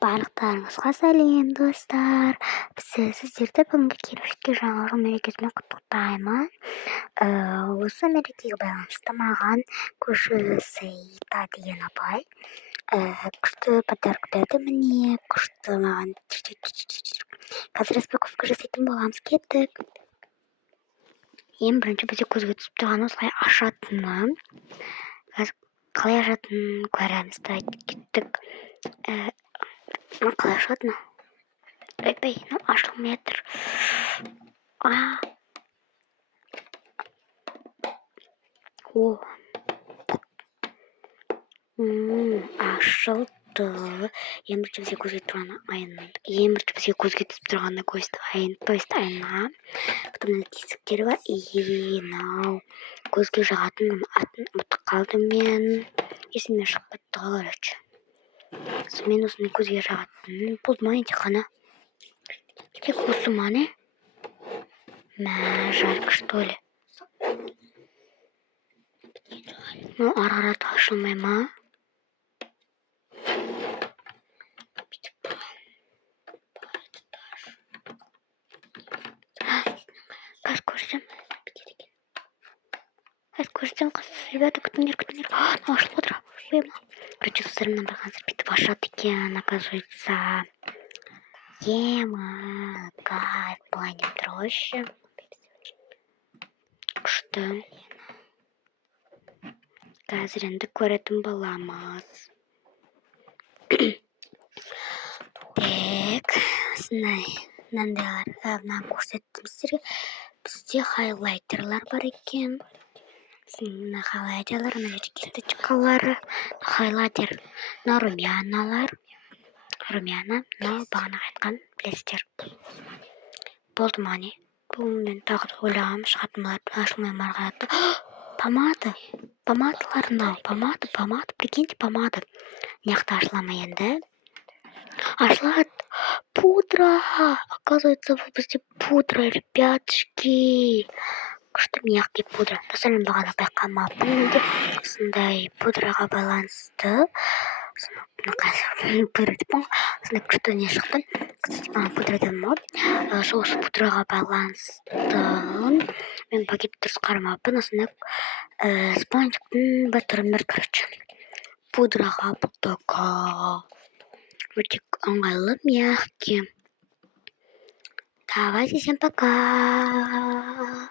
Барлықтарыңызға сәлем достар. Сіздерді бүгінгі келушілікке жаңа жыл мерекесімен құттықтаймын. Осы мерекеге байланысты маған көрші Саида деген апай күшті подарок берді. Міне күшті маған. Қазір распаковка жасайтын боламыз. Кеттік. Ең бірінші бізде көзге түсіп тұрған осылай ашатыны. Қалай ашатынын көреміз. Кеттік. Қалай ашатыны? Ойбай, ашылмай жатыр. Ашылды. Ең бірінші бізге көзге түсіп тұрғаны то есть айна. Потом тесіктері бар. Мынау көзге жағатын атын ұмытып қалдым мен. Есімнен шығып кетті ғой, короче. Сонымен осыны көзге жағатын болды ма енді қана? Тек осы ма не? Жарко, что ли? Ну, ары ашылмай ма? Қазір көрсем, ребята, күтіңдер. Ашылып отыр. Короче, сырымнан бір қазір бүйтіп ашады екен, оказывается. Кайф, плане проще. Күшті. Қазір енді көретін боламыз. Так, мынандайлар көрсеттім сіздерге. Бізде хайлайтерлар бар екен. Мына хайлайтерлар, мына жерде кисточкалары, хайлайтер, румяналар. Румяна, бағана айтқан, білесіздер. Болды ма не? Бұл мен тағы да ойлағам, шығатын болады, ашылмай марғаяты. Помада. Помадалар мынау. Помада. Прикиньте, помада. Неқта ашыламай енді. Ашылады. Пудра. Оказывается, бұл бізде пудра, ребятушки. Күшті мияқтай пудра. Достармен бағана байқамаппын енді. Сондай пудраға байланысты. Пудра деппін. Сондай күшті не шықты. Кстати, пудрадан ма? Сол пудраға байланысты. Мен пакет дұрыс қарамаппын. Осындай спонжиктің бір түрін бір, короче. Пудраға бұлтаға. Өте ыңғайлы, мягкий. Давайте, всем пока.